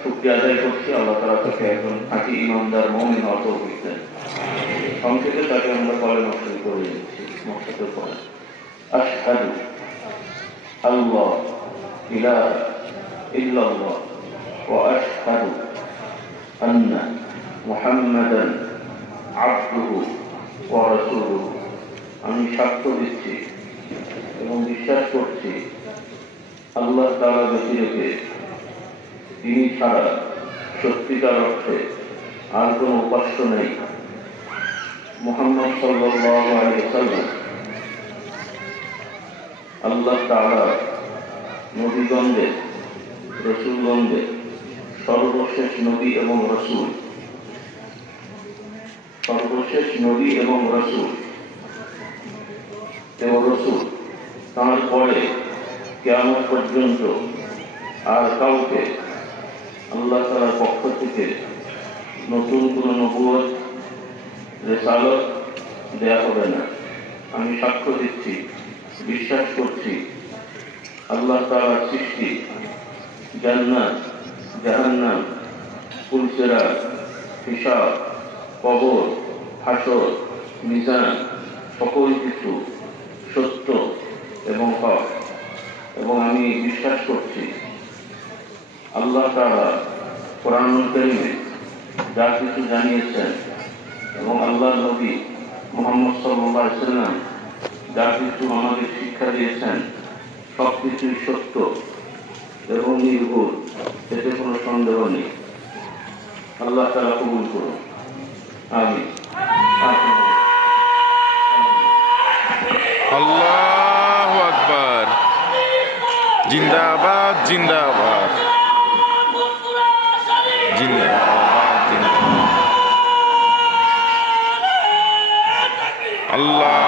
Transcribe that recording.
শুকরিয়া আদায় করছি আল্লাহ তাআলা তাকে একজন খাঁটি ইমানদার মুমিন হওয়ার তৌফিক দেন। সংক্ষেপে তাকে আমরা কলেমা শুরু করে দিচ্ছি। মক্কাতে পড়ে আশহাদু আল্লাহ ইলাহা ইল্লাল্লাহ ওয়া আশহাদু আন্না মুহাম্মাদান আবদুহু ওয়া রাসূলুহু। আমি সাক্ষ্য দিচ্ছি এবং বিশ্বাস করছি আল্লাহ তাআলা ব্যতিরেকে তিনি ছাড়া সত্যিকার অর্থে আর কোনো উপাস্য নেই। মুহাম্মদ সাল্লাল্লাহু আলাইহি ওয়াসাল্লাম আল্লাহ তাআলা নবীগণদের রাসূলগণদের সর্বশেষ নবী এবং রাসূল, সর্বশেষ নবী এবং রাসূল তার পরে কিয়ামত পর্যন্ত আর কাউকে আল্লাহ তাআলার পক্ষ থেকে নতুন কোনো নবুয়ত রিসালাত দেয়া হবে না। আমি সাক্ষ্য দিচ্ছি, বিশ্বাস করছি আল্লাহ তাআলার সৃষ্টি জান্নাত জাহান্নাম পুলসিরাত হিসাব কবর হাসর মিজান সকল কিছু সত্য এবং হক। এবং আমি বিশ্বাস করছি আল্লাহ তাআলা কোরআনুল কারীমে যা কিছু জানিয়েছেন এবং আল্লাহর নবী মুহাম্মদ সাল্লাল্লাহু আলাইহি ওয়াসাল্লাম যা কিছু আমাদের শিক্ষা দিয়েছেন সব কিছুই সত্য এবং নির্ভুল, এতে কোনো সন্দেহ নেই। আল্লাহ তাআলা কবুল করুন, আমিন। আল্লাহু আকবার। জিন্দাবাদ জিন্দাবাদ জিন্দাবাদ জিন্দাবাদ। আল্লাহ